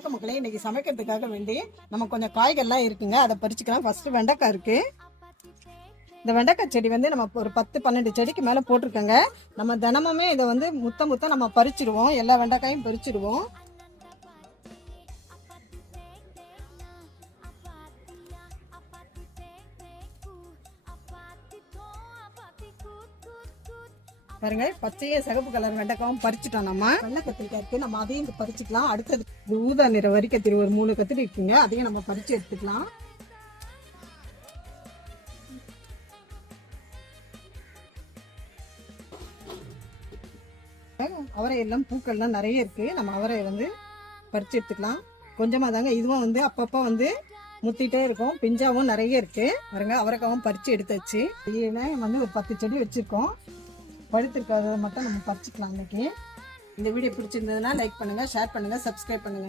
வணக்கம் மக்களே இன்னைக்கு சமைக்கிறதுக்காக வேண்டி நம்ம கொஞ்சம் காய்கறிலாம் இருக்குங்க. அதை பறிச்சுக்கலாம். ஃபர்ஸ்ட் வெண்டைக்காய் இருக்கு. இந்த வெண்டைக்காய் செடி வந்து நம்ம ஒரு பத்து பன்னெண்டு செடிக்கு மேலே போட்டிருக்கோங்க. நம்ம தினமுமே இதை வந்து முத்த முத்த நம்ம பறிச்சிடுவோம் எல்லா வெண்டைக்காயும் பறிச்சிடுவோம் பாருங்க பச்சைய சிகப்பு கலர் வெண்டைக்காவும் பறிச்சுட்டோம் நம்ம. வெள்ளை கத்திரிக்காய் இருக்கு நம்ம அதையும் இங்க பறிச்சுக்கலாம். அடுத்தது ஊதா நிற வரி கத்திரி ஒரு மூணு கத்திரி இருக்குங்க அதையும் நம்ம பறிச்சு எடுத்துக்கலாம். அவரை எல்லாம் பூக்கள்லாம் நிறைய இருக்கு நம்ம அவரை வந்து பறிச்சு எடுத்துக்கலாம். கொஞ்சமா தாங்க இதுவும் வந்து அப்பப்போ வந்து முத்திட்டே இருக்கும் பிஞ்சாவும் நிறைய இருக்கு. பாருங்க அவரைக்காவும் பறிச்சு எடுத்தாச்சு. வச்சு வந்து ஒரு பத்து செடி வச்சிருக்கோம். பழுத்திருக்காத மட்டும் நம்ம பறிச்சுக்கலாம் இன்னைக்கு. இந்த வீடியோ பிடிச்சிருந்ததுன்னா லைக் பண்ணுங்கள் ஷேர் பண்ணுங்கள் சப்ஸ்கிரைப் பண்ணுங்கள்